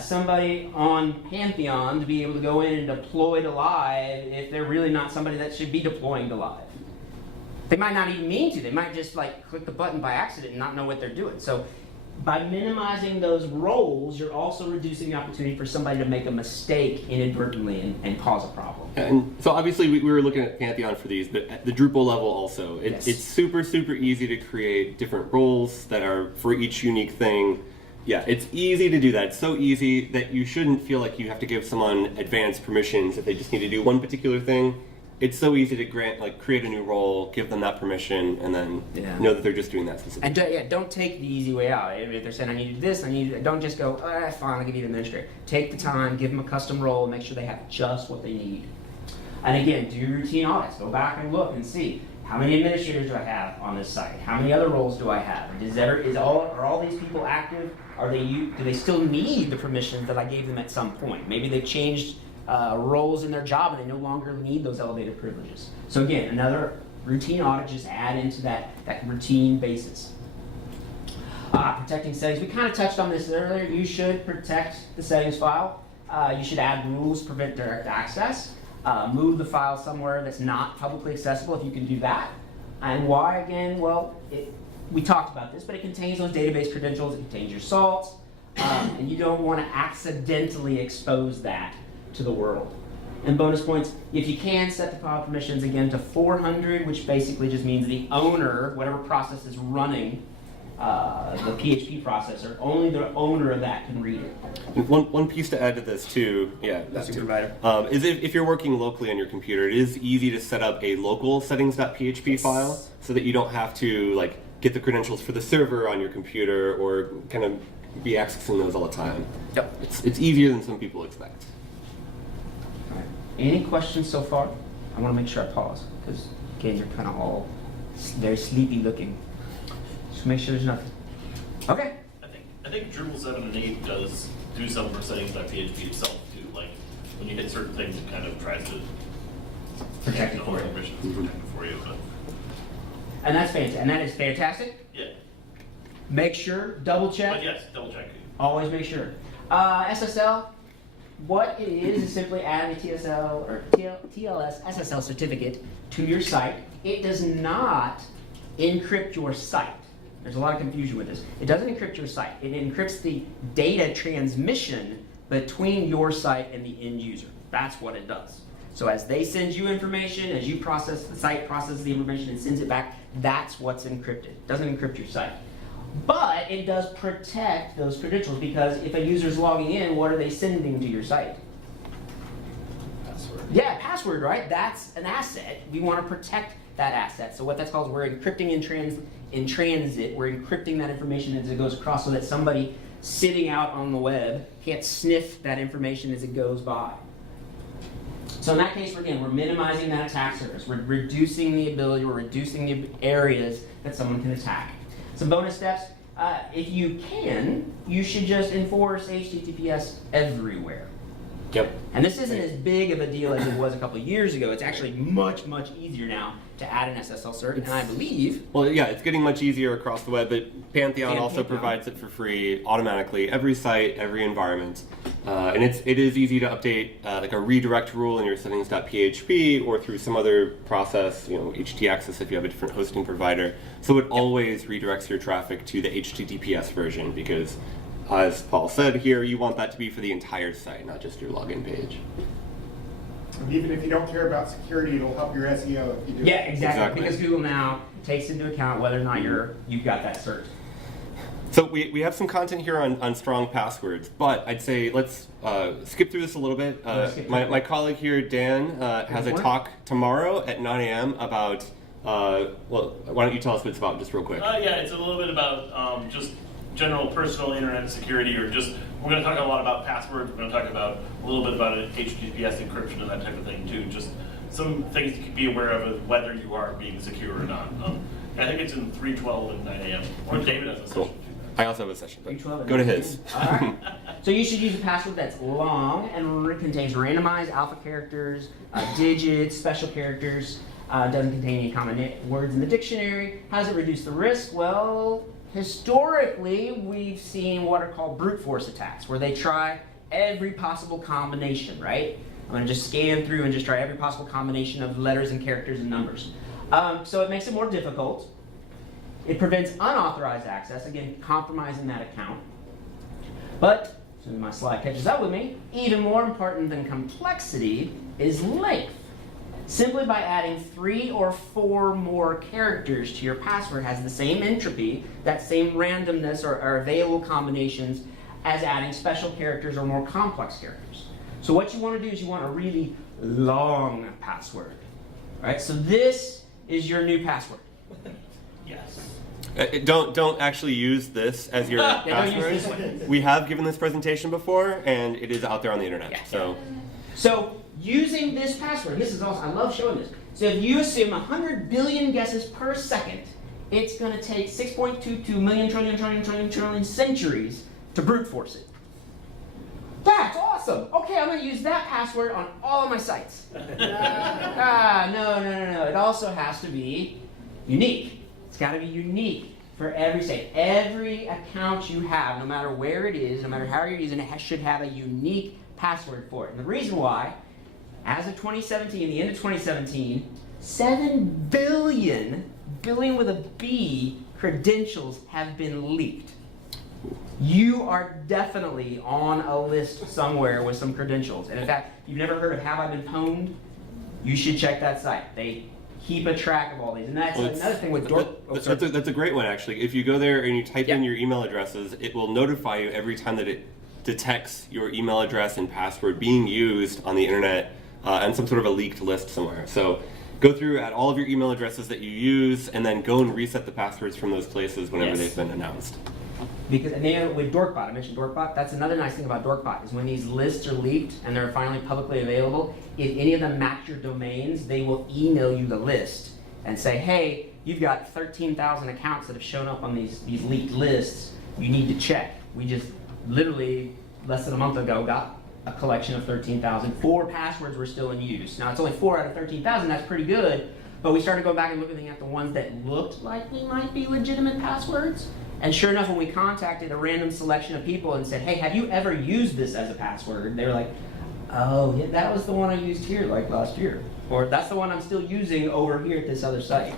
somebody on Pantheon to be able to go in and deploy to live if they're really not somebody that should be deploying to live? They might not even mean to. They might just like click the button by accident and not know what they're doing. So by minimizing those roles, you're also reducing the opportunity for somebody to make a mistake inadvertently and cause a problem. And so obviously we were looking at Pantheon for these, but at the Drupal level also, Yes. it's super, super easy to create different roles that are for each unique thing. Yeah, it's easy to do that. It's so easy that you shouldn't feel like you have to give someone advanced permissions if they just need to do one particular thing. It's so easy to create a new role, give them that permission, and then know that they're just doing that specific. And don't take the easy way out. If they're saying, I need to do this, don't just go, fine, I'll give you an administrator. Take the time, give them a custom role, make sure they have just what they need. And again, do routine audits. Go back and look and see, how many administrators do I have on this site? How many other roles do I have? Are all these people active? Do they still need the permissions that I gave them at some point? Maybe they've changed roles in their job and they no longer need those elevated privileges. So again, another routine audit, just add into that routine basis. Protecting settings, we kind of touched on this earlier. You should protect the settings file. You should add rules to prevent direct access. Move the file somewhere that's not publicly accessible if you can do that. And why again? Well, we talked about this, but it contains those database credentials, it contains your salts, and you don't want to accidentally expose that to the world. And bonus points, if you can, set the file permissions again to 400, which basically just means the owner, whatever process is running the PHP processor, only the owner of that can read it. One piece to add to this too, That's a good writer. is if you're working locally on your computer, it is easy to set up a local settings.php file so that you don't have to get the credentials for the server on your computer or kind of be accessing those all the time. Yep. It's easier than some people expect. All right. Any questions so far? I want to make sure I pause because again, you're kind of all very sleepy looking. Just make sure there's nothing. Okay. I think Drupal 7 and 8 does do some for settings.php itself too. Like when you hit certain things, it kind of tries to Protect it for you. permissions to protect it for you. But And that's fantastic. And that is fantastic. yeah. Make sure, double check. But yes, double check. Always make sure. SSL, what it is simply adding a TSL or TLS SSL certificate to your site. It does not encrypt your site. There's a lot of confusion with this. It doesn't encrypt your site. It encrypts the data transmission between your site and the end user. That's what it does. So as they send you information, as you process, the site processes the information and sends it back, that's what's encrypted. It doesn't encrypt your site. But it does protect those credentials because if a user's logging in, what are they sending to your site? Password. Yeah, password, right? That's an asset. We want to protect that asset. So what that's called is we're encrypting in transit. We're encrypting that information as it goes across so that somebody sitting out on the web can't sniff that information as it goes by. So in that case, we're minimizing that attack surface. We're reducing the ability, we're reducing the areas that someone can attack. Some bonus steps, if you can, you should just enforce HTTPS everywhere. Yep. And this isn't as big of a deal as it was a couple of years ago. It's actually much, much easier now to add an SSL cert, and I believe... Well, yeah, it's getting much easier across the web, but Pantheon also provides it for free automatically, every site, every environment. And it is easy to update like a redirect rule in your settings.php or through some other process, htaccess if you have a different hosting provider. So it always redirects your traffic to the HTTPS version because, as Paul said here, you want that to be for the entire site, not just your login page. And even if you don't care about security, it'll help your SEO if you do. Yeah, it. exactly. Because Google now takes into account whether or not you've got that cert. So we have some content here on strong passwords, but I'd say let's skip through this a little bit. My colleague here, Dan, has a talk tomorrow at 9 a.m. about, well, why don't you tell us what it's about just real quick? Yeah, it's a little bit about just general personal internet security, or just, we're going to talk a lot about passwords, we're going to talk about a little bit about HTTPS encryption and that type of thing too, just some things to be aware of whether you are being secure or not. I think it's in 3:12 and 9 a.m. Or David has a session. I also have a session, but 3:12 go to his. All right. So you should use a password that's long and contains randomized alpha characters, digits, special characters, doesn't contain any common words in the dictionary. How does it reduce the risk? Well, historically, we've seen what are called brute force attacks, where they try every possible combination, right? I'm going to just scan through and just try every possible combination of letters and characters and numbers. So it makes it more difficult. It prevents unauthorized access, again, compromising that account. But, as soon as my slide catches up with me, even more important than complexity is length. Simply by adding 3 or 4 more characters to your password has the same entropy, that same randomness or available combinations as adding special characters or more complex characters. So what you want to do is you want a really long password. Right? So this is your new password. Yes. Don't actually use this as your Don't password. use this one. We have given this presentation before, and it is out there on the internet. Yeah. So using this password, and this is also, I love showing this. So if you assume 100 billion guesses per second, it's going to take 6.22 million trillion centuries to brute force it. That's awesome. Okay, I'm going to use that password on all of my sites. No. It also has to be unique. It's got to be unique for every site. Every account you have, no matter where it is, no matter how you're using it, should have a unique password for it. And the reason why, as of 2017, the end of 2017, 7 billion with a B, credentials have been leaked. You are definitely on a list somewhere with some credentials. And in fact, if you've never heard of Have I Been Pwned? You should check that site. They keep a track of all these. And that's another thing with That's a great one, actually. If you go there and you type in your email addresses, it will notify you every time that it detects your email address and password being used on the internet and some sort of a leaked list somewhere. So go through at all of your email addresses that you use and then go and reset the passwords from those places whenever they've been announced. Because, and then with Dorkbot, I mentioned Dorkbot, that's another nice thing about Dorkbot, is when these lists are leaked and they're finally publicly available, if any of them match your domains, they will email you the list and say, hey, you've got 13,000 accounts that have shown up on these leaked lists, you need to check. We just literally, less than a month ago, got a collection of 13,000. 4 passwords were still in use. Now, it's only 4 out of 13,000, that's pretty good, but we started going back and looking at the ones that looked like they might be legitimate passwords. And sure enough, when we contacted a random selection of people and said, hey, have you ever used this as a password? They were like, oh, yeah, that was the one I used here like last year. Or that's the one I'm still using over here at this other site.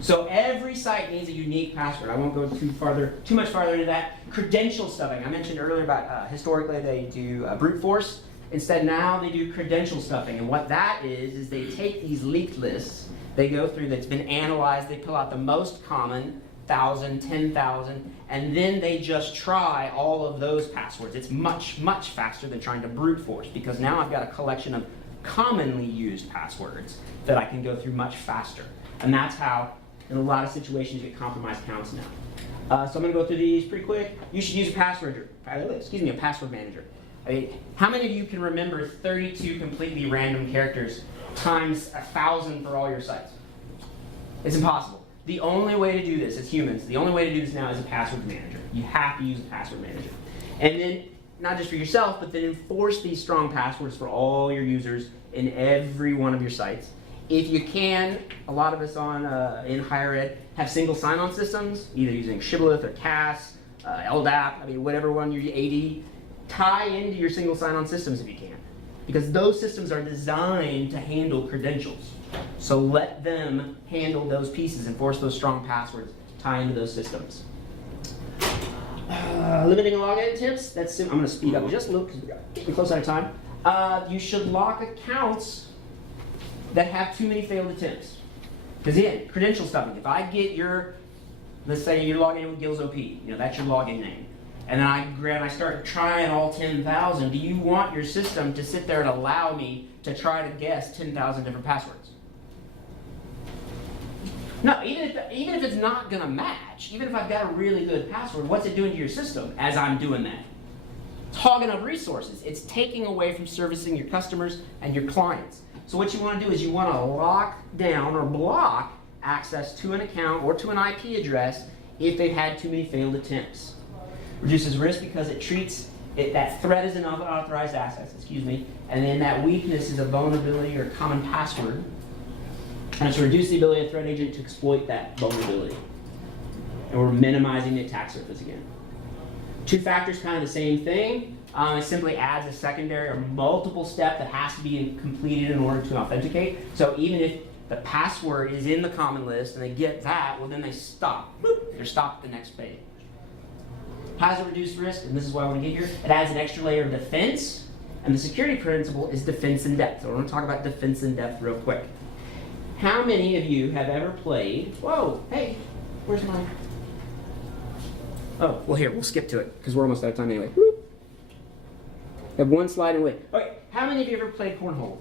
So every site needs a unique password. I won't go too much farther into that. Credential stuffing. I mentioned earlier about historically they do brute force. Instead now they do credential stuffing. And what that is they take these leaked lists, they go through that's been analyzed, they pull out the most common, 1,000, 10,000, and then they just try all of those passwords. It's much, much faster than trying to brute force because now I've got a collection of commonly used passwords that I can go through much faster. And that's how, in a lot of situations, you get compromised accounts now. So I'm going to go through these pretty quick. You should use a password manager. I mean, how many of you can remember 32 completely random characters times 1,000 for all your sites? It's impossible. The only way to do this as humans, the only way to do this now is a password manager. You have to use a password manager. And then, not just for yourself, but then enforce these strong passwords for all your users in every one of your sites. If you can, a lot of us in higher ed have single sign-on systems, either using Shibboleth or CAS, LDAP, I mean, whatever one you're AD. Tie into your single sign-on systems if you can, because those systems are designed to handle credentials. So let them handle those pieces, enforce those strong passwords, tie into those systems. Limiting login attempts, I'm going to speed up just a little because we're getting close out of time. You should lock accounts that have too many failed attempts. Because again, credential stuffing, if I get let's say you're logging in with Gilzow P, that's your login name. And then I start trying all 10,000. Do you want your system to sit there and allow me to try to guess 10,000 different passwords? No, even if it's not going to match, even if I've got a really good password, what's it doing to your system as I'm doing that? It's hogging up resources. It's taking away from servicing your customers and your clients. So what you want to do is you want to lock down or block access to an account or to an IP address if they've had too many failed attempts. Reduces risk because it treats that threat as an unauthorized access, and then that weakness is a vulnerability or common password, and it's to reduce the ability of the threat agent to exploit that vulnerability. And we're minimizing the attack surface again. Two factors, kind of the same thing. It simply adds a secondary or multiple step that has to be completed in order to authenticate. So even if the password is in the common list and they get that, well then they stop. Boop, they're stopped at the next page. How does it reduce risk? And this is why I want to get here. It adds an extra layer of defense, and the security principle is defense in depth. So we're going to talk about defense in depth real quick. How many of you have ever played, whoa, hey, where's my, oh, well here, we'll skip to it, because we're almost out of time anyway. Whoop. Have one slide and wait. Okay, how many of you ever played cornhole?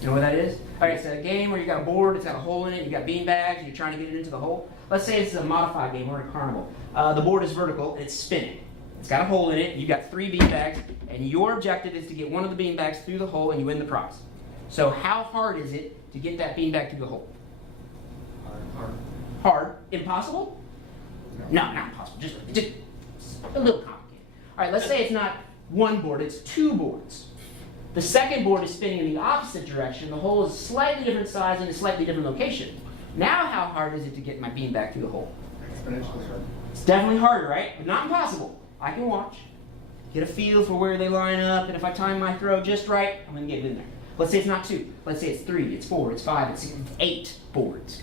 You know what that is? All right, it's a game where you got a board, it's got a hole in it, you got bean bags, and you're trying to get it into the hole. Let's say it's a modified game, we're in carnival. The board is vertical, and it's spinning. It's got a hole in it, you've got 3 bean bags, and your objective is to get one of the bean bags through the hole, and you win the prize. So how hard is it to get that bean bag through the hole? Hard. Impossible? No, not impossible. Just a little complicated. All right, let's say it's not one board, it's 2 boards. The second board is spinning in the opposite direction. The hole is slightly different size and a slightly different location. Now how hard is it to get my bean back through the hole? Exponentially hard. It's definitely harder, right? But not impossible. I can watch, get a feel for where they line up, and if I time my throw just right, I'm going to get it in there. Let's say it's not 2. Let's say it's 3, it's 4, it's 5, it's 6, it's 8 boards.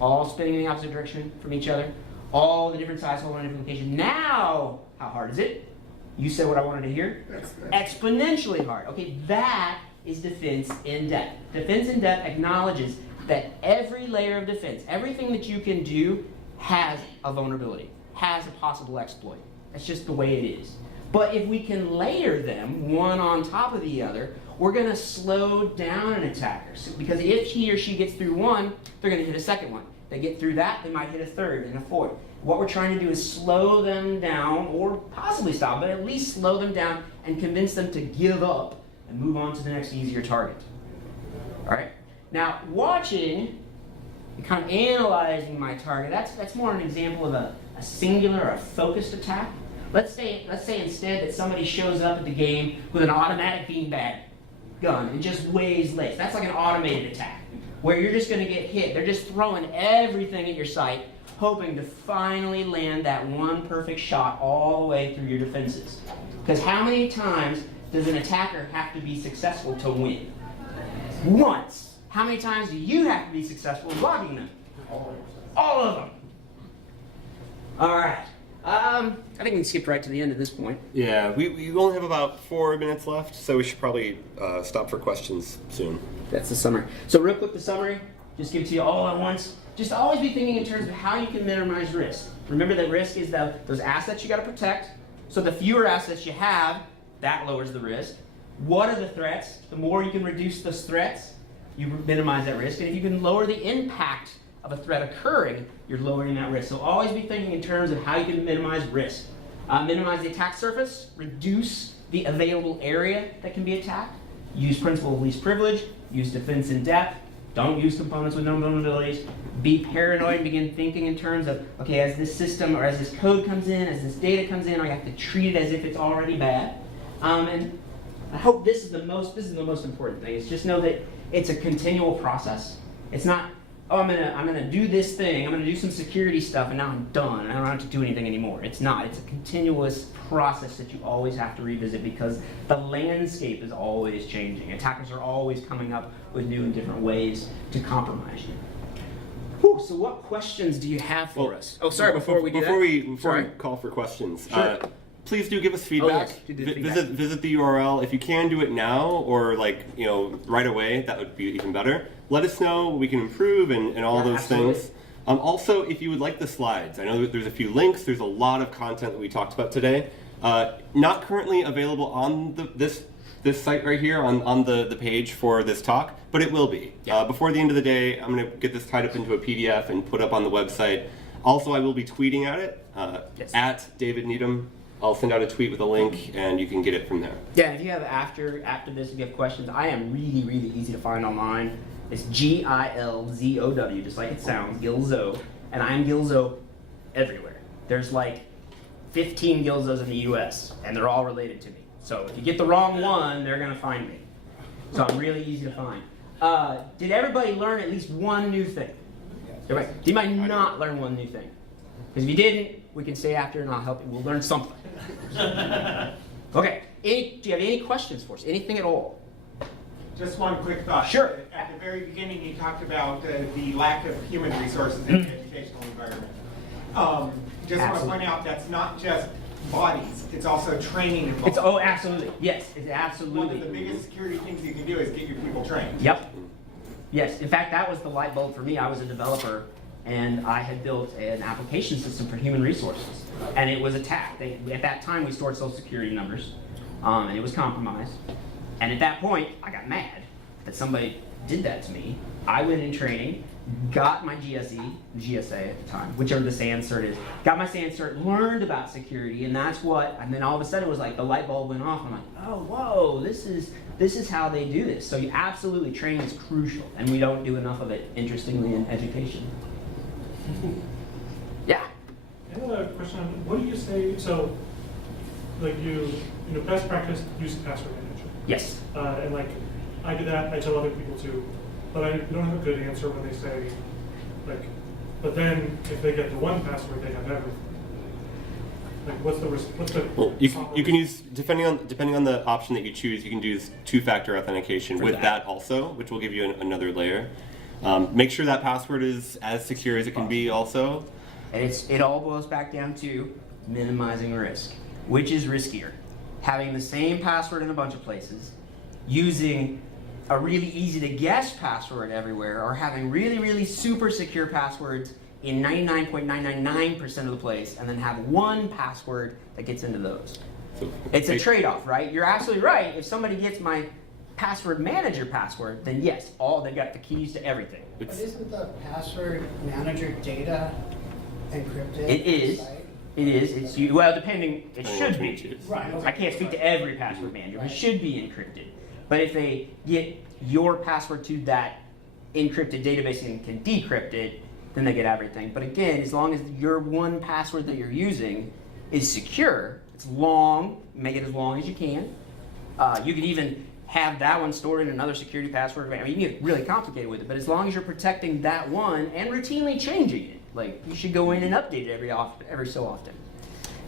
All spinning in the opposite direction from each other. All the different size hole and different location. Now, how hard is it? You said what I wanted to hear. Exponentially hard. Okay, that is defense in depth. Defense in depth acknowledges that every layer of defense, everything that you can do, has a vulnerability, has a possible exploit. That's just the way it is. But if we can layer them one on top of the other, we're going to slow down an attacker. Because if he or she gets through one, they're going to hit a second one. They get through that, they might hit a third and a fourth. What we're trying to do is slow them down, or possibly stop, but at least slow them down and convince them to give up and move on to the next easier target. All right? Now, watching and kind of analyzing my target, that's more an example of a singular or a focused attack. Let's say instead that somebody shows up at the game with an automatic beanbag gun and just weighs legs. That's like an automated attack, where you're just going to get hit. They're just throwing everything at your site, hoping to finally land that one perfect shot all the way through your defenses. Because how many times does an attacker have to be successful to win? Once. How many times do you have to be successful in blocking them? All of them. All right. I think we skipped right to the end at this point. Yeah, we only have about 4 minutes left, so we should probably stop for questions soon. That's the summary. So real quick, the summary, just give it to you all at once. Just always be thinking in terms of how you can minimize risk. Remember that risk is those assets you got to protect. So the fewer assets you have, that lowers the risk. What are the threats? The more you can reduce those threats, you minimize that risk. And if you can lower the impact of a threat occurring, you're lowering that risk. So always be thinking in terms of how you can minimize risk. Minimize the attack surface, reduce the available area that can be attacked. Use principle of least privilege, use defense in depth, don't use components with known vulnerabilities. Be paranoid and begin thinking in terms of, okay, as this system or as this code comes in, as this data comes in, I have to treat it as if it's already bad. And I hope this is the most important thing, is just know that it's a continual process. It's not, oh, I'm gonna do this thing, I'm gonna do some security stuff, and now I'm done, and I don't have to do anything anymore. It's not. It's a continuous process that you always have to revisit, because the landscape is always changing. Attackers are always coming up with new and different ways to compromise you. Whew, so what questions do you have for us? Oh, sorry, before we call for questions, Sure. please do give us feedback. yes, do the feedback. Visit the URL. If you can do it now or right away, that would be even better. Let us know what we can improve and all Yeah, those absolutely. things. Also, if you would like the slides, I know that there's a few links. There's a lot of content that we talked about today. Not currently available on this site right here on the page for this talk, but it will be. Yeah. Before the end of the day, I'm going to get this tied up into a PDF and put up on the website. Also, I will be tweeting at it, Yes. at David Needham. I'll send out a tweet with a link, and you can get it from there. Yeah, if you have after this, if you have questions, I am really easy to find online. It's Gilzow, just like it sounds, Gilzow, and I am Gilzow everywhere. There's like 15 Gilzows in the U.S., and they're all related to me. So if you get the wrong one, they're gonna find me. So I'm really easy to find. Did everybody learn at least one new thing? Everybody, you might not learn one new thing. Because if you didn't, we can stay after and I'll help you. We'll learn something. Okay, do you have any questions for us? Anything at all? Just one quick thought. Sure. At the very beginning, you talked about the lack of human resources in the educational environment. Just want to Absolutely. point out that's not just bodies, it's also training involved. It's, oh, absolutely. Yes, it's One absolutely. of the biggest security things you can do is get your people trained. Yep. Yes, in fact, that was the light bulb for me. I was a developer, and I had built an application system for human resources, and it was attacked. At that time, we stored social security numbers, and it was compromised. And at that point, I got mad that somebody did that to me. I went in training, got my GSA at the time, whichever the SAN cert is, got my SAN cert, learned about security, and and then all of a sudden it was like the light bulb went off. I'm like, oh, whoa, this is how they do this. So absolutely, training is crucial, and we don't do enough of it, interestingly, in education. Yeah. I have a question on what do you say? So, like best practice use of password manager. Yes. And like I do that, I tell other people too, but I don't have a good answer when they say like. But then if they get the one password, they have everything. Like what's the Well, you can use depending on the option that you choose. You can use two-factor authentication For with that. that also, which will give you another layer. Make sure that password is as secure as it can be also. And it all boils back down to minimizing risk. Which is riskier? Having the same password in a bunch of places, using a really easy to guess password everywhere, or having really super secure passwords in 99.999% of the place, and then have one password that gets into those. So, It's a trade-off, right? You're absolutely right. If somebody gets my password manager password, then yes, they've got the keys to everything. But isn't the password manager data encrypted? It is. on the site? It is. Well, depending. It Depending on should which one you be. choose. Right. I can't speak to every password manager, but it should be encrypted. But if they get your password to that encrypted database and can decrypt it, then they get everything. But again, as long as your one password that you're using is secure, it's long, make it as long as you can. You can even have that one stored in another security password. I mean, you can get really complicated with it, but as long as you're protecting that one and routinely changing it, like you should go in and update it every so often.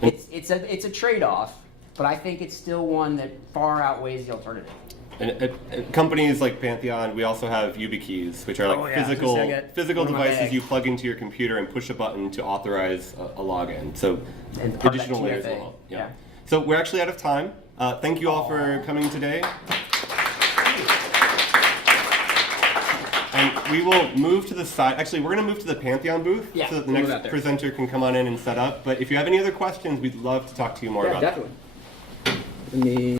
It's a trade-off, but I think it's still one that far outweighs the alternative. And at companies like Pantheon, we also have YubiKeys, which are like Oh, yeah. physical One in my devices bag. you plug into your computer and push a button to authorize a login. So And part of additional that layers as TFA, well. yeah. So we're actually out of time. Thank you all for coming today. And we will move to the side. Actually, we're going to move to the Pantheon booth Yeah, so that the we'll move next out there. presenter can come on in and set up. But if you have any other questions, we'd love to talk to you more about that. Definitely.